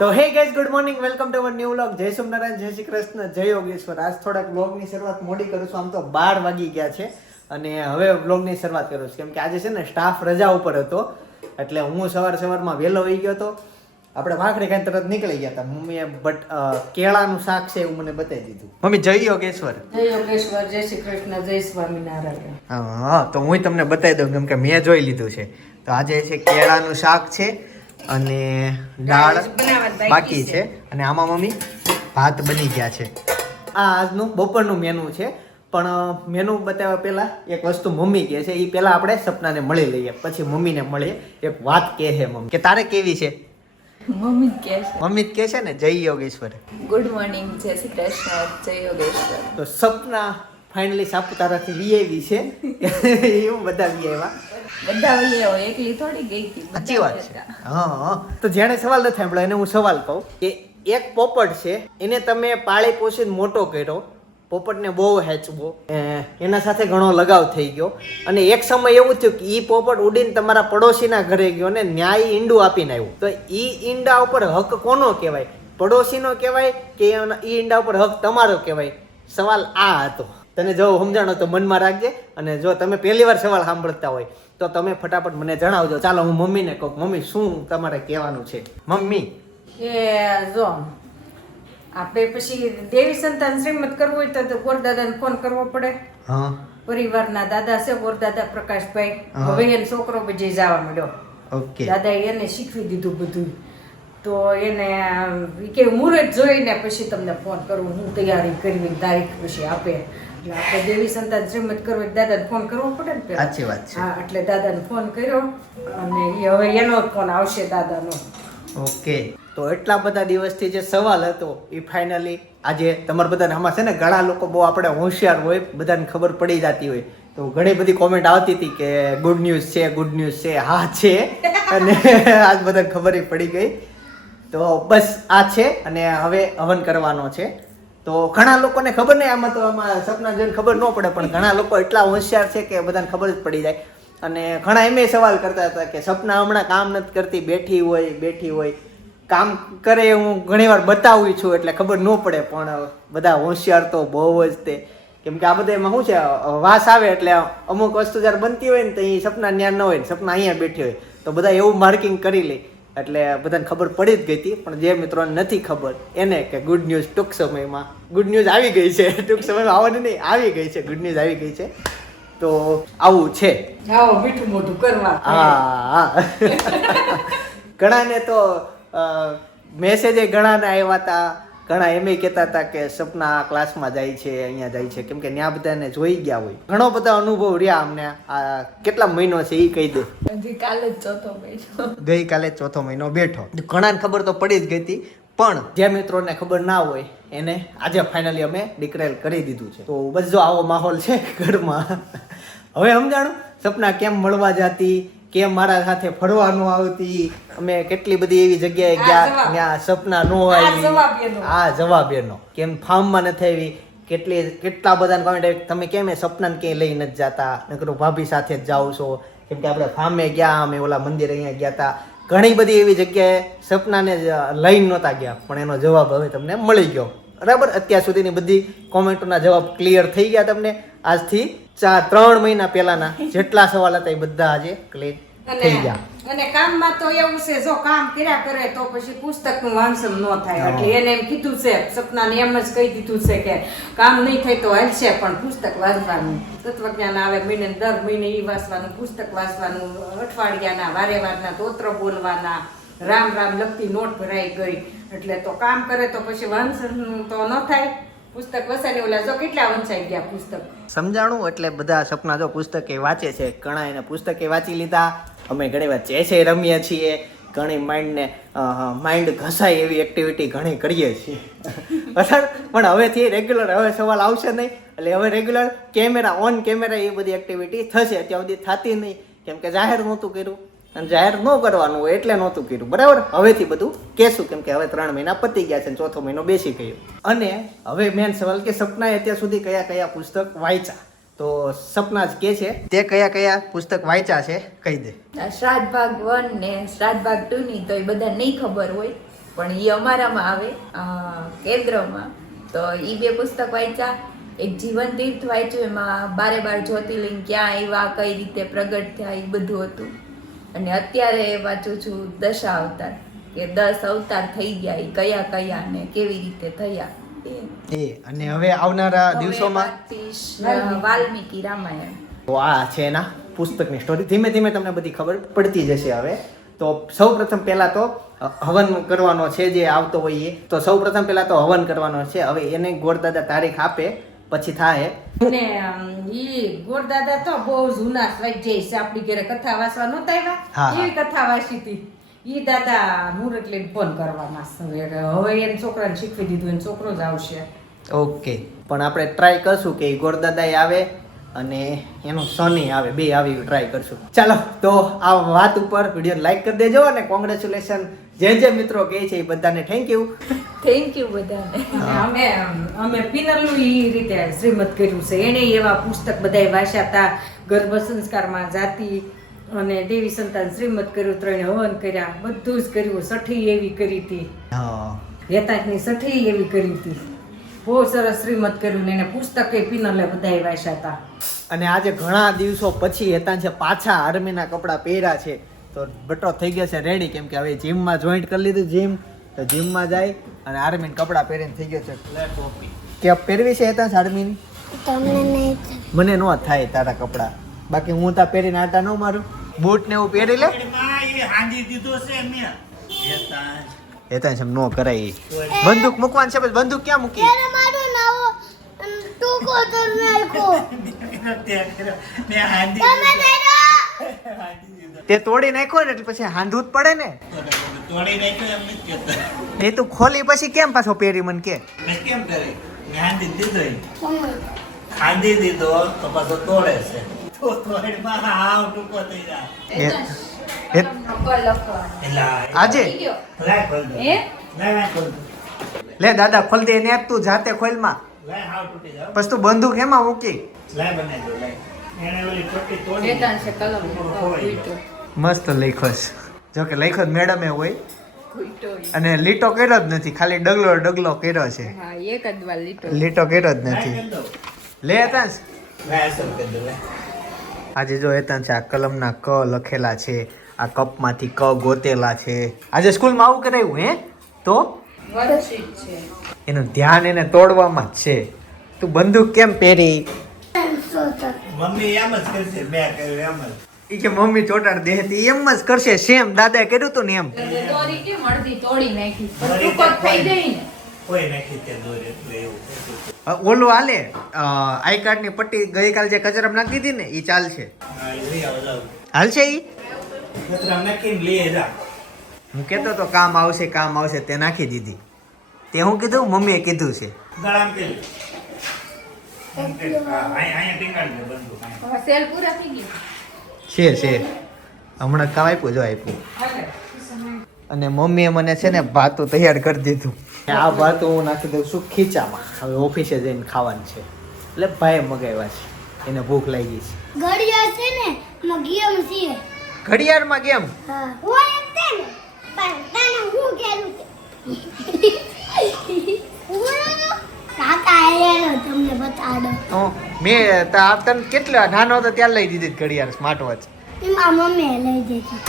તો hey guys good morning welcome to our new vlog જય સોમનારાયણ જય શ્રી કૃષ્ણ જય યોગેશ્વર. આજ થોડાક વ્લોગની શરૂઆત મોડી કરું છું. આમ તો બાર વાગી ગયા છે અને હવે વ્લોગની શરૂઆત કરું છું. કેમ કે આજે છે ને સ્ટાફ રજા ઉપર હતો એટલે હું સવાર સવારમાં વહેલો આવી ગયો હતો. આપણે ભાખરી ખાઈ તરત નીકળી ગયા હતા. મમ્મીએ બટ કેળાનું શાક છે એવું મને બતાવી દીધું. મમ્મી જય યોગેશ્વર. જય યોગેશ્વર જય શ્રી કૃષ્ણ જય સ્વામિનારાયણ. હા હા તો હું તમને બતાવી દઉં કેમ કે મેં જોઈ લીધું છે. તો આજે છે કેળાનું શાક છે. અને દાળ બાકી છે. અને આમાં મમ્મી ભાત બની ગયા છે. આ આજનું બપોરનું મેનુ છે. પણ મેનુ બતાવ્યા પહેલા એક વસ્તુ મમ્મી કહે છે. એ પહેલાં આપણે સપનાને મળી લઈએ. પછી મમ્મીને મળીએ. એક વાત કહે છે મમ્મી. કે તારે કેવી છે? મમ્મી જ કહે છે. મમ્મી જ કહે છે ને જય યોગેશ્વર. ગુડ મોર્નિંગ જય શ્રી કૃષ્ણ જય યોગેશ્વર. તો સપના ફાઇનલી સાપુતારાથી લઈ આવી છે. એવું બધા લઈ આવ્યા બધા વહી આવો એકલી થોડી ગઈ હતી સાચી વાત છે. હા હા. તો જેણે સવાલ નથી સાંભળ્યો એને હું સવાલ કહું કે એક પોપટ છે એને તમે પાળી પોષીને મોટો કર્યો પોપટને બહુ હેચવો. એ, એના સાથે ઘણો લગાવ થઈ ગયો. અને એક સમય એવું થયું કે એ પોપટ ઉડીને તમારા પડોશીના ઘરે ગયો ને ન્યાય ઈંડું આપીને આવ્યું. તો એ ઈંડા ઉપર હક કોનો કહેવાય? પડોશીનો કહેવાય કે એના- ઈ ઈંડા ઉપર હક તમારો કહેવાય? સવાલ આ હતો. તને જો સમજાણો તો મનમાં રાખજે. અને જો તમે પહેલી વાર સવાલ સાંભળતા હોય તો તમે ફટાફટ મને જણાવજો. ચાલો હું મમ્મીને કહું. મમ્મી શું તમારે કહેવાનું છે? મમ્મી. એ જો. આપણે પછી દેવી સંતાન શ્રીમત કરવું હોય તો ગોરદાદાને ફોન કરવો પડે. હા. પરિવારના દાદા છે ગોરદાદા પ્રકાશભાઈ. હવે એને છોકરો બજે જવા મળ્યો ઓકે. દાદાએ એને શીખવી દીધું બધું. તો એને કે મુહૂર્ત જોઈને પછી તમને ફોન કરું. હું તૈયારી કરવી તારીખ પછી આપે. એટલે આપણે દેવી સંતાન શ્રીમત તો દાદાને ફોન કરવો પડે ને સાચી વાત છે. હા એટલે દાદાને ફોન કર્યો અને એ હવે એનો ફોન આવશે દાદાનો. ઓકે. તો એટલા બધા દિવસથી જે સવાલ હતો એ ફાઇનલી આજે તમારા બધાને આમાં છે ને ઘણા લોકો બહુ આપણે હોશિયાર હોય બધાને ખબર પડી જતી હોય. તો ઘણી બધી કોમેન્ટ આવતી હતી કે ગુડ ન્યૂઝ છે ગુડ ન્યૂઝ છે હા છે. અને આજ બધાને ખબર પડી ગઈ. તો બસ આ છે અને હવે હવન કરવાનો છે. તો ઘણા લોકોને ખબર નહીં, આમાં તો આમાં સપના જોઈને ખબર ન પડે, પણ ઘણા લોકો એટલા હોશિયાર છે કે બધાને ખબર જ પડી જાય. અને ઘણા એમ સવાલ કરતા હતા કે સપના હમણાં કામ નથી કરતી, બેઠી હોય બેઠી હોય. કામ કરે હું ઘણીવાર બતાવું છું એટલે ખબર ન પડે, પણ બધા હોશિયાર તો બહુ જ તે. કેમ કે આ બધા એમાં શું છે, વાસ આવે એટલે અમુક વસ્તુ જ્યારે બનતી હોય ને તો એ સપના ન્યા ન હોય ને સપના અહીંયા બેઠી હોય. તો બધા એવું માર્કિંગ કરી લે. એટલે બધાને ખબર પડી જ ગઈ હતી પણ જે મિત્રોને નથી ખબર એને કે ગુડ ન્યૂઝ ટૂંક સમયમાં ગુડ ન્યૂઝ આવી ગઈ છે. ટૂંક સમયમાં આવવાની નહીં આવી ગઈ છે ગુડ ન્યૂઝ આવી ગઈ છે. તો આવું છે. આવો મીઠું મોઢું કરવા હા ઘણાને તો મેસેજે ઘણાને આવ્યા હતા ઘણા એમ કહેતા હતા કે સપના ક્લાસમાં જાય છે અહીંયા જાય છે. કેમ કે ત્યાં બધાને જોઈ ગયા હોય. ઘણો બધા અનુભવ રહ્યા અમને. આ કેટલા મહિનો છે એ કહી દે. હજી કાલે જ ચોથો મહિનો. ગઈકાલે ચોથો મહિનો બેઠો. ઘણાને ખબર તો પડી જ ગઈ હતી પણ જે મિત્રોને ખબર ના હોય એને આજે ફાઇનલી અમે ડિક્લેર કરી દીધું છે. તો બસ જો આવો માહોલ છે ઘરમાં. હવે સમજાણું? સપના કેમ મળવા જતી? કેમ મારા સાથે ફરવાનું આવતી? અમે કેટલી બધી એવી જગ્યાએ ગયા. ત્યાં સપના ન આવી આ જવાબ એનો કેમ ફાર્મમાં નથી આવી? કેટલી કેટલા બધાને કોમેન્ટ તમે કેમ એ સપનાને ક્યાંય લઈ નથી જતા? નકરું ભાભી સાથે જ જાઓ છો. કેમ કે આપણે ફાર્મે ગયા અમે ઓલા મંદિર અહીંયા ગયા હતા ઘણી બધી એવી જગ્યાએ સપનાને જ લઈને નહોતા ગયા. પણ એનો જવાબ હવે તમને મળી ગયો. બરાબર? અત્યાર સુધીની બધી કોમેન્ટોના જવાબ ક્લિયર થઈ ગયા તમને. આજથી ચાર ત્રણ મહિના પહેલાના જેટલા સવાલ હતા એ બધા આજે ક્લિયર થઈ ગયા. અને કામમાં તો એવું છે જો કામ કર્યા કરે તો પછી પુસ્તકનું વાંચન ન થાય. એટલે એને એમ કીધું છે સપનાને એમ જ કહી દીધું છે કે કામ નહીં થાય તો હાલશે પણ પુસ્તક વાંચવાનું. તત્વજ્ઞાન આવે મહિને દર મહિને ઈ વાંચવાનું પુસ્તક વાંચવાનું અઠવાડિયાના વારે વારના તોત્ર બોલવાના રામ રામ લખતી નોટ ભરાઈ ગઈ. એટલે તો કામ કરે તો પછી વાંચન તો ન થાય. પુસ્તક વસાડી ઓલા જો કેટલા વંચાઈ ગયા પુસ્તક? સમજાણું? એટલે બધા સપના જો પુસ્તકે વાંચે છે. ઘણા એને પુસ્તકે વાંચી લીધા. અમે ઘણી વાર ચેસે રમીએ છીએ. ઘણી માઇન્ડને માઇન્ડ ઘસાય એવી એક્ટિવિટી ઘણી કરીએ છીએ. બરાબર પણ હવેથી રેગ્યુલર હવે સવાલ આવશે નહીં. એટલે હવે રેગ્યુલર કેમેરા ઓન કેમેરા એ બધી એક્ટિવિટી થશે. ત્યાં સુધી થતી નહીં. કેમ કે જાહેર નહોતું કર્યું. અને જાહેર ન કરવાનું હોય એટલે નહોતું કર્યું. બરાબર? હવેથી બધું કહેશું, કેમ કે હવે ત્રણ મહિના પતી ગયા છે ચોથો મહિનો બેસી ગયો. અને હવે મેન સવાલ કે સપનાએ અત્યાર સુધી કયા કયા પુસ્તક વાંચ્યા? તો સપના જ કે છે, તે કયા કયા પુસ્તક વાંચ્યા છે, કહી દે. શ્રાદ્ધ ભાગ વન ને શ્રાદ્ધ ભાગ ટુ ની તો એ બધા નહીં ખબર હોય, પણ એ અમારામાં આવે કેન્દ્રમાં. તો એ બે પુસ્તક વાંચ્યા, એક જીવન તીર્થ વાંચ્યું, એમાં બારે બાર જ્યોતિર્લિંગ ક્યાં આવ્યા, કઈ રીતે પ્રગટ થયા એ બધું હતું. અને અત્યારે વાંચું છું દશા અવતાર કે દસ અવતાર થઈ ગયા એ કયા કયા ને કેવી રીતે થયા એ. એ અને હવે આવનારા દિવસોમાં? વાલ્મીકી. રામાયણ. તો આ છે એના પુસ્તકની સ્ટોરી ધીમે ધીમે તમને બધી ખબર પડતી જશે હવે. તો સૌ પ્રથમ પહેલાં તો હવન કરવાનો છે જે આવતો હોય એ. તો સૌ પ્રથમ પહેલાં તો હવન કરવાનો છે. હવે એને ગોરદાદા તારીખ આપે. પછી થાય. ને અમ, ઈ ગોરદાદા તો બહુ જૂના સ્વાધ્યાય છે આપણી ઘરે કથા વાંચવા નહોતા આવ્યા. એવી કથા વાંચી હતી. ઈ દાદા મુહૂર્ત લઈને ફોન કરવામાં હવે એને છોકરાને શીખવી દીધું એને છોકરો જ આવશે. ઓકે. પણ આપણે ટ્રાય કરશું કે ગોરદાદા આવે અને એનો સની આવે બે આવી ટ્રાય કરશું. ચાલો તો આ વાત ઉપર વીડિયો લાઈક કરી દેજો અને કોંગ્રેચ્યુલેશન જે જે મિત્રો કહે છે એ બધાને. થેન્ક યુ થેન્ક યુ બધાને. અમે અમે પિનલનું એ રીતે શ્રીમદ કર્યું છે. એને એવા પુસ્તક બધાય વાંચ્યા હતા ગર્ભ સંસ્કારમાં જાતિ અને દેવી સંતાન શ્રીમદ કર્યું ત્રણે હવન કર્યા બધું જ કર્યું સઠી એવી કરી હતી. હા. વેતાજની સઠી એવી કરી હતી. બહુ સરસ શ્રીમત કર્યું ને એને પુસ્તકે પિનલે બધા વાંચ્યા હતા અને આજે ઘણા દિવસો પછી હતા છે પાછા આર્મીના કપડાં પહેર્યા છે. તો બટો થઈ ગયો છે રેડી કેમ કે હવે જીમમાં જોઈન્ટ કરી લીધું જીમ તો જીમમાં જાય અને આર્મીન કપડાં પહેરીને થઈ ગયો છે. કે પહેરવી છે હતા આર્મીની? તમને મને નો થાય તારા કપડાં. બાકી હું તા પહેરીને આટા ન મારું. બૂટ ને એવું પહેરી લે. હેતાન છે ન કરાય. બંદૂક મૂકવાની છે પછી બંદૂક ક્યાં મૂકી? તો તોડી નાખ્યો ને એટલે પછી હાંધવું જ પડે ને. એ તું ખોલી પછી કેમ પાછો પહેરી મને કે? ખાંદી દીધો તો પાછો તોડે છે. તો તોડમાં હાવ ટૂંકો થઈ જાય. એ- એ- એટલે આ- આજે. લે દાદા ખોલ દે ને તું જાતે ખોલમાં. લાય હાવ તૂટી જાવ. પછી તું બંદૂક એમાં મૂકી. લાય બનાવી દો, લાય. એણે ઓલી પટ્ટી તોડી વેતાંશે કલમ થોડું ખોવાઈ ખૂટ્યો. મસ્ત લખ્યો છે જો કે લખ્યો મેડમે હોય અને લીટો કર્યો જ નથી ખાલી ડગલો ડગલો કર્યો છે. હા એક જ વાર લીટો. લીટો કર્યો જ નથી. લે લાય. આજે જો હેતાંશ આ કલમના ક લખેલા છે આ કપમાંથી ક ગોતેલા છે. આજે સ્કૂલમાં આવું કરાયું હે? તો? છે એનું ધ્યાન એને તોડવામાં જ છે. તું બંદૂક કેમ પહેરી? મમ્મી એમ જ કરશે મેં કર્યું એમ જ. ઈ કે મમ્મી ચોટાડ દે હતી એમ જ કરશે. સેમ દાદાએ કર્યું તું ને એમ. દોરી કેમ અડધી તોડી નાખી. ટૂંકો થઈ જાય ને. કોઈ નાખી તે દોરે એટલે એવું થતું. અ, ઓલું હાલે આઈ કાર્ડની પટ્ટી ગઈકાલ જે કચરામાં નાખી દીધી ને એ ચાલશે. એ. હાલશે ઈ? કચરામાં નાખીને લઈ જા. હું કહેતો તો કામ આવશે કામ આવશે તે નાખી દીધી. તે હું કીધું મમ્મીએ કીધું છે. ગળામાં છે છે. હમણાં કામ આપ્યું જો આપ્યું અને મમ્મીએ મને છે ને ભાતું તૈયાર કરી દીધું. આ ભાતું હું નાખી દઉં છું ખીચામાં. હવે ઓફિસે જઈને ખાવાનું છે. એટલે ભાઈ મગાવ્યા છે. એને ભૂખ લાગી છે. ઘડિયાળ છે ને ગેમ ઘડિયાળમાં કેમ? હા. પણ તને હું કેલું કાકા આયેલો તમને બતાડો. તો મેં તા તને કેટલા નાનો હતો ત્યારે લઈ દીધી ઘડિયાળ સ્માર્ટ વોચ એમાં મમ્મીએ લઈ દીધી.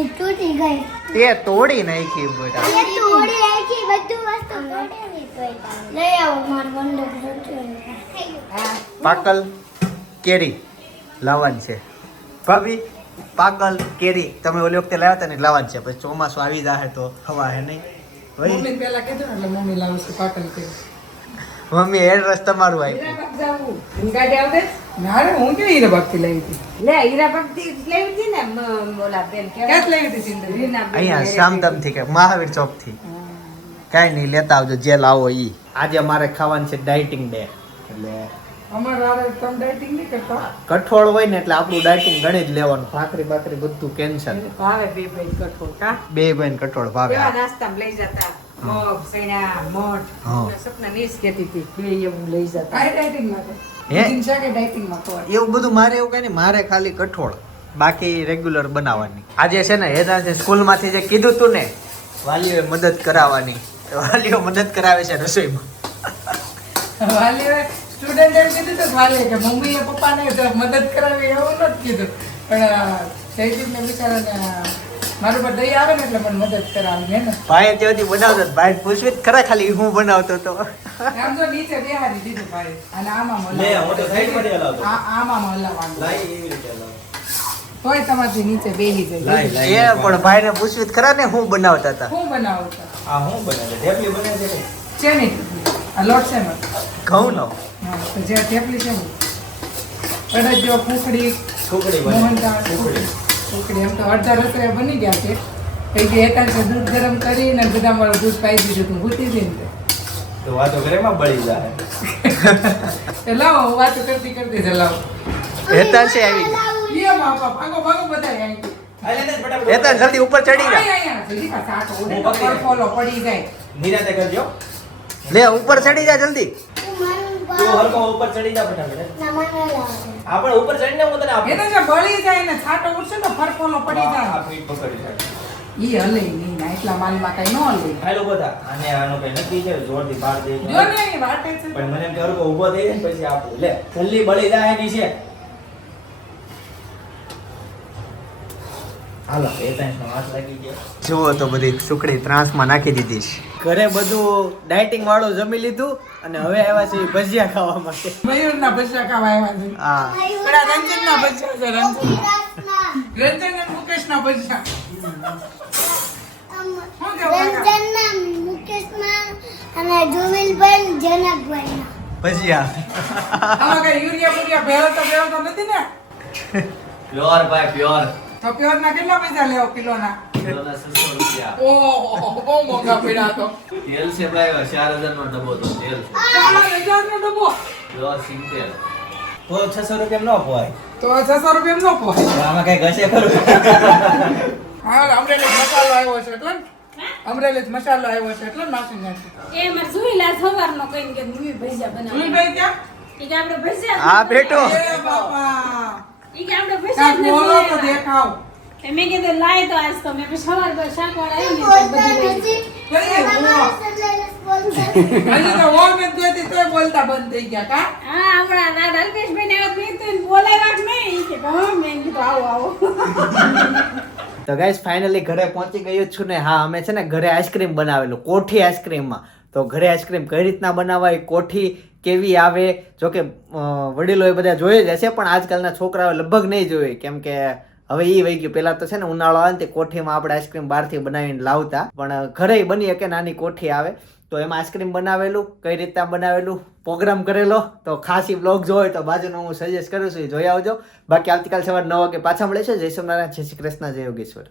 એ તૂટી ગઈ. તે તોડી નાખી બેટા. એ તોડી નાખી બધું વસ્તુ તોડેલી તોય લઈ આવો માર બંદૂક પાકલ કેરી લાવવાની છે. ભાભી પાકલ કેરી. તમે ઓલી વખતે લાવ્યા હતા ને લાવવાની છે. પછી ચોમાસું આવી જાય તો હવા હે નહીં. ભાઈ મમ્મી પહેલા કીધું એટલે મમ્મી લાવે છે પાગલ કેરી. મમ્મી એડ્રેસ તમારું આવી જાવું. ગાડી આવતે ના રે હું કે હીરાબાગથી લાવી હતી? લે હીરા ભક્તિ લેવી હતી ને ઓલા બેન ક્યાંથી લાવી હતી સિંદર અહીંયા શામદમ શામધામથી કે મહાવીર ચોકથી. કાંઈ નહીં લેતા આવજો જે લાવો ઈ. આજે મારે ખાવાનું છે ડાયટિંગ ડે. એટલે કઠોળ હોય ને એટલે આપણું ડાયટિંગ ગણી જ લેવાનું. ભાખરી બાકરી બધું કેન્સલ ભાવે બે ભાઈ કઠોળ કા? બે ભાઈ કઠોળ ભાવે. નાસ્તા લઈ જતા. મગ સૈણા મઠ. સપના ની જ હતી બે એવું લઈ જતા. ડાયટિંગ માટે? હે? જીન શાકે ડાયટિંગમાં ખવાય. એવું બધું મારે એવું કઈ મારે ખાલી કઠોળ. બાકી રેગ્યુલર બનાવવાની. આજે છે ને હેદાંશે સ્કૂલમાંથી જે કીધું તું ને વાલીઓએ મદદ કરાવવાની. વાલીઓ મદદ કરાવે છે રસોઈમાં. વાલીએ સ્ટુડન્ટ એમ કીધું તો વાલીએ કે મમ્મીએ પપ્પાને મદદ કરાવી એવું નથી કીધું. પણ જયદીપને બિચારાને મારું પર દઈ આવે ને એટલે મને મદદ કરાવી ને ભાઈ ત્યાંથી બનાવતો ભાઈ પૂછવી ખરા ખાલી હું બનાવતો તો. આમ તો નીચે બેહારી દીધું ભાઈ અને આમાં લે હું તો સાઈડમાંથી હલાવવાનું. હલાવતો. આ- આમાં હલાવવાનું. લાઈ એવી રીતે તોય તમારથી નીચે બેહી. એ પણ ભાઈને પૂછવી જ ખરા ને હું બનાવતા હતા. હું બનાવતા હું બને છે ઢેપલી નહીં? આ લોટ છે ને ઘઉંનો. હા તો જે થેપલી છે અડદિયો મોહનદાળ એમ તો અડધા રસોઈ બની ગયા છે. કઈ કે એકાંશે દૂધ ગરમ કરીને બધા વાળું દૂધ પાઈ દીધું તું ભૂતી દઈને તો વાતો કરે માં બળી જાય. એ લાવો વાતો કરતી કરતી જ લાવો. હેતા છે આવી ગઈ. બાપા ભાગો ભાગો બધા. હેતા જલ્દી ઉપર ચડી જા. પડી જાય. લે ઉપર ચડી જા જલ્દી. તું હરકો ઉપર ચડી જા ફટાફટ આપણે ઉપર ચડીને હું તને આપું. એને જે બળી જાય ને છાંટો ઉડશે તો ફરફોલો પડી આ પીઠ પકડી જાય. ઈ હલે નહીં ના એટલા માલમાં કઈ ન હલે. હાલો બધા આને આનો કઈ નક્કી છે જોરથી બાર દે. જો ને એ વાટે છે. પણ મને એમ કે હરકો ઊભો થઈ જાય પછી આપું. લે જલ્દી બળી જાય એની છે. હાલો એ ટાઈમ હાથ લાગી ગયો જુઓ તો બધી સુકડી ત્રાસમાં નાખી દીધી છે. ઘરે બધું ડાયટિંગ વાળું જમી લીધું અને હવે આવ્યા છે ભજીયા ખાવા માટે. મયુરના ભજીયા ખાવા આવ્યા છે. હા. પેલા રંજનના ભજીયા છે રંજન. રંજન અને મુકેશના ભજીયા. શું ના? રંજનના મુકેશના અને ધ્રુવીલભાઈ જનકભાઈના ભજીયા. આમાં કઈ યુરિયા બુરિયા ભેળવતો ભેળવતો નથી ને? પ્યોર ભાઈ પ્યોર. તો પ્યોરના કેટલા પૈસા લેવો કિલોના? કિલોના 600 રૂપિયા. ઓહો બહુ મોંઘા પડ્યા તો. તેલ છે ભાઈ 4000 નો ડબ્બો તો તેલ. છે ચાલો ડબ્બો? પ્યોર સિંગ તો છસો રૂપિયા ન પોવાય તો છસો રૂપિયા ન પોહાય આમાં કઈ ઘસે ખરું? હા અમરેલી મસાલો આવ્યો છે એટલે ને? અમરેલી મસાલો આવ્યો છે એટલે ને નાખી નાખી એ મારે જોઈલા સવારનો કહીને કે મમ્મી ભજીયા બનાવો જુલભાઈ ક્યાં કે આપણે ભજીયા હા બેટો એ બાપા. ઈ કે આપણે બોલો તો દેખાવ. મેં કીધું લાય તો આજ તો. મેં સવાર પર તોય બોલતા બંધ થઈ ગયા કા? હા આપણા દાદા અલ્પેશભાઈ ને આવ્યા તો બોલાવ્યા જ નહીં. કે મેં કીધું આવો આવો. તો ગાઈસ ફાઇનલી ઘરે પહોંચી ગયો છું ને હા અમે છે ને ઘરે આઈસ્ક્રીમ બનાવેલું કોઠી આઈસ્ક્રીમમાં તો ઘરે આઈસ્ક્રીમ કઈ રીતના બનાવાય, કોઠી કેવી આવે? જો કે વડીલો એ બધા જોઈ જ હશે, પણ આજકાલના છોકરાઓ લગભગ નહીં જોઈએ કેમ કે હવે એ વહી ગયું. પેલા તો છે ને ઉનાળો આવે ને તે કોઠીમાં આપણે આઈસ્ક્રીમ બહારથી બનાવીને લાવતા. પણ ઘરે બની શકે નાની કોઠી આવે. તો એમાં આઈસ્ક્રીમ બનાવેલું, કઈ રીતના બનાવેલું, પ્રોગ્રામ કરેલો. તો ખાસ ઈ બ્લોગ જોયો તો બાજુનો હું સજેસ્ટ કરું છું જોઈ આવજો. બાકી આવતીકાલ સવારે નવ વાગે પાછા મળે છે. જય સોમનારાયણ, જય શ્રી કૃષ્ણ, જય યોગેશ્વર.